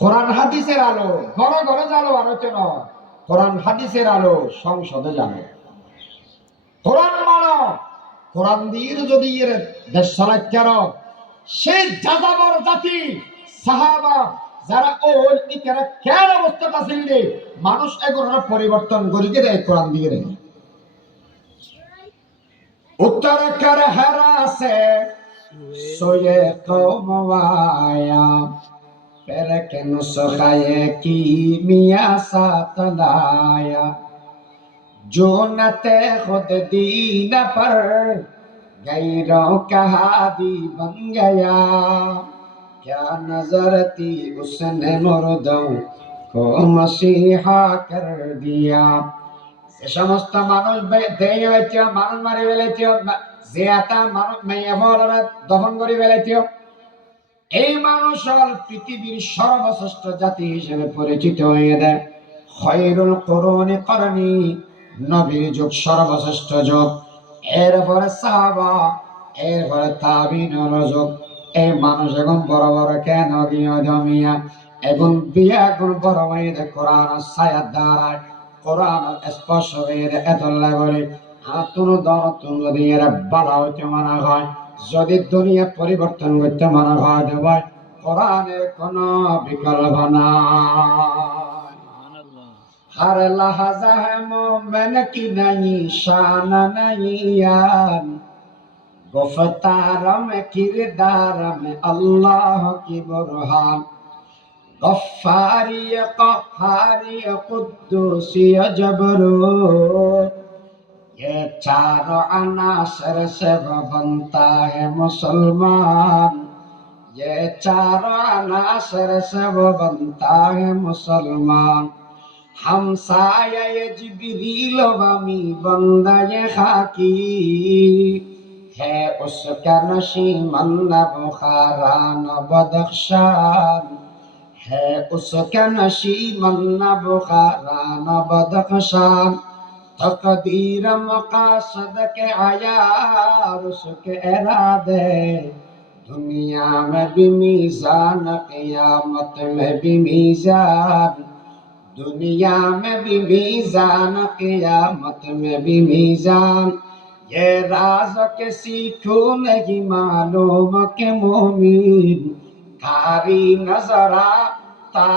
কোরআন হাদিসের আলো ঘরে ঘরে জানো আলোচনা, কোরআন হাদিসের আলো সংসদে জানো। কোরআন মানো, কোরআন দিয়ে যদি এর দেশ চালায় কেন, সেই যাযাবর জাতি সাহাবা যারা ওই ইতারা কেন অবস্থাটা ছিল মানুষ এগুলো পরিবর্তন করিয়ে দেয় কোরআন দিয়ে রে। উত্তর করে হারাসে সোয়ে কৌমওয়ায়া फिर के नुस्खे की मिया साथ लाया जो न ते खुद दीन पर गैरों का हादी बन गया क्या नजर थी उसने मुर्दों को मसीहा कर दिया। যে সমস্ত মানুষ দেয় হয়েছে মানুষ মারি ফেলেছে, যে আতা মানুষ মেয়ে ফলরা দফন করে ফেলেছে, এই মানুষ পৃথিবীর সর্বশ্রেষ্ঠ জাতি হিসেবে পরিচিত হয়ে দেয়। খৈরুল কুরুনি করনি, নবীর যুগ সর্বশ্রেষ্ঠ যুগ, এরপরে সাহাবা, এরপরে তাবিঈনের যুগ। এই মানুষ এখন বড় বড় কেন গিয়ে জমিয়া এখন বিয়া এখন বড় হয়ে দেয় কোরআন ছায়ার দ্বারা, কোরআন স্পর্শ হয়ে দেয় এত বলে হাতুন দন তুন যদি এরা বাধা হইতে মানা হয়, যদি দুনিয়া পরিবর্তন করতে মনে হয় ভাই কোরআনের কোন বিকল্প নাই। हर लहजा है मोमिन की नई शान नईयान, गुफ्तार में किरदार में अल्लाह की बुरहान, गफ्फारी क़हारी कुद्दूसी जबरूत, ये चारों अनासर से वो बनता है मुसलमान, ये चारों अनासर से वो बनता है मुसलमान। हमसाया ये जिब्रील वमी बंदा ये खाकी, है उसका नशीमन न बुखारा न बदख्शान, है उसका नशीमन न बुखारा न बदख्शान, तकदीर मकासद के आयार उसके इरादे, दुनिया में भी मीज़ान क़यामत में भी मीज़ान, दुनिया में भी मीज़ान क़यामत में भी मीज़ान। ये राज के सीखो नहीं मालूम के मोमिन कारी नजर आता